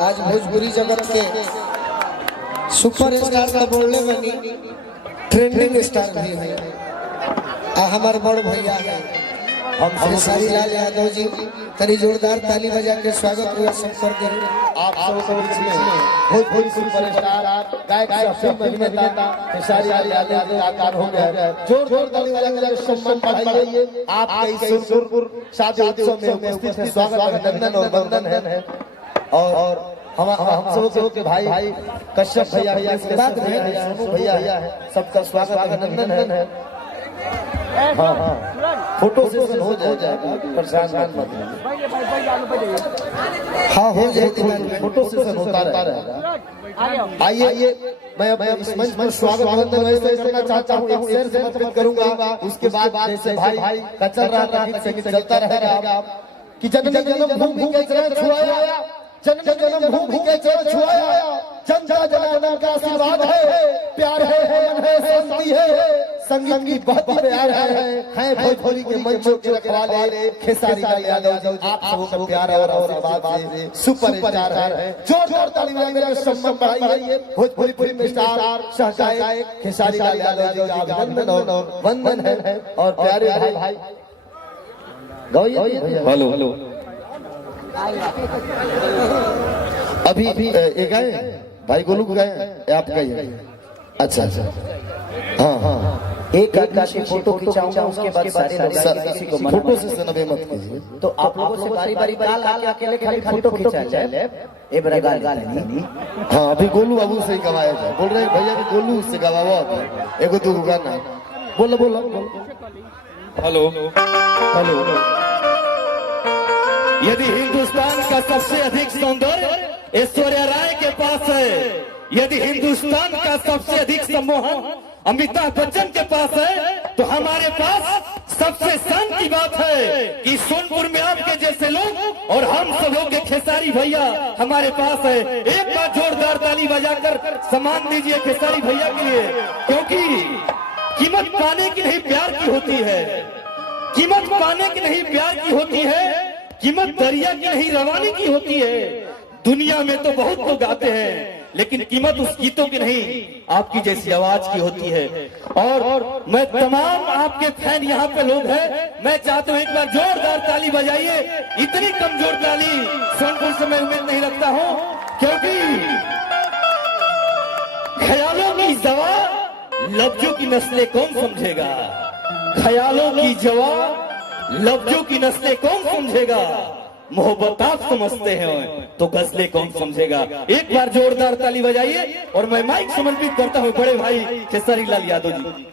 आज भोजपुरी जगत के सुपर स्टार का बोलने बनी ट्रेंडिंग स्टार भी है। हमारे बड़ भैया है हम खेसारी लाल यादव जी, तरी जोरदार ताली बजा के स्वागत हुआ सब कर दे। आप सब बीच में भोजपुरी सुपरस्टार गायक फिल्म अभिनेता खेसारी लाल यादव आकार हो गया। जोर ताली बजा के सम्मान बढ़ाइए। आप इस सुरपुर शादी उत्सव में उपस्थित हैं, स्वागत अभिनंदन और वंदन है। और हम सब के भाई कश्यप भैया सोनू भैया है, सबका स्वागत अभिनंदन है। हाँ फोटो सेशन हो जाएगा, परेशान मत होइए। हाँ हो जाएगी, फोटो सेशन होता रहेगा। आइए मैं इस मंच पर स्वागत करना चाहता हूँ। एक शेर समर्पित करूंगा, उसके बाद जैसे भाई का चल रहा था गीत संगीत चलता रहेगा कि जननी जन्म भूमि के चरण छुआया, जननी जन्म भूमि के चरण छुआया, जनता जनार्दन का आशीर्वाद है, प्यार है, मन है, शांति है, संगीत की बहुत प्यार है भोजपुरी के मंचों के रखवाले खेसारी लाल यादव। आप सबको प्यार और आशीर्वाद से सुपर स्टार है। जोरदार ताली बजाकर सम्मान बढ़ाइए। भोजपुरी फिल्म स्टार सहगायक खेसारी लाल यादव जी का अभिनंदन और वंदन है। और प्यारे भाई हेलो अभी एक गए भाई गोलू गए, आप गए? अच्छा हाँ एक की फोटो खिंचाऊंगा, उसके बाद सारे किसी को फोटो से नबे मत कीजिए। तो आप लोगों से बारी काल अकेले खाली फोटो खिंचा जाए। ए बड़ा गाल नहीं। हाँ अभी गोलू बाबू से गवाया जाए। बोल रहे भैया कि गोलू से गवावा एगो तू गाना बोलो। हेलो यदि हिंदुस्तान का सबसे अधिक सौंदर्य ऐश्वर्या राय के पास है, यदि हिंदुस्तान का सबसे अधिक सम्मोहन अमिताभ बच्चन के पास है, तो हमारे पास सबसे शान की बात है कि सोनपुर में आपके जैसे लोग और हम सब लोग के खेसारी भैया हमारे पास है। एक बार जोरदार ताली बजाकर सम्मान दीजिए खेसारी भैया के लिए, क्योंकि कीमत पाने की नहीं प्यार की होती है, कीमत पाने की नहीं प्यार की होती है, कीमत दरिया की नहीं रवानी की होती है। दुनिया में तो बहुत लोग आते हैं, लेकिन कीमत उस गीतों की नहीं आपकी जैसी आवाज की होती है। और मैं तमाम आपके फैन यहाँ पे लोग हैं, मैं चाहता हूँ एक बार जोरदार ताली बजाइए। इतनी कमजोर ताली सोनपुर से मैं उम्मीद नहीं रखता हूँ, क्योंकि ख्यालों की जवा लफ्जों की नस्लें कौन समझेगा, ख्यालों की जवा लफ्जों की नस्लें कौन समझेगा, मोहब्बत आप समझते हैं तो गजलें कौन समझेगा। एक बार जोरदार ताली बजाइए और मैं माइक समर्पित करता हूं बड़े भाई खेसारी लाल यादव जी।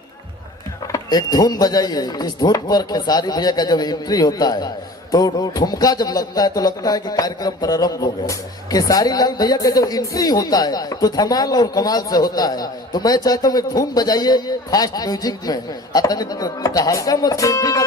एक धुन बजाइए। इस धुन पर खेसारी भैया का जब एंट्री होता है तो ठुमका जब लगता है तो लगता है कि कार्यक्रम प्रारंभ हो गया। खेसारी लाल भैया का जब एंट्री होता है तो धमाल और कमाल से होता है। तो मैं चाहता हूँ एक धुन बजाइए फास्ट म्यूजिक में, हल्का मत एंट्री का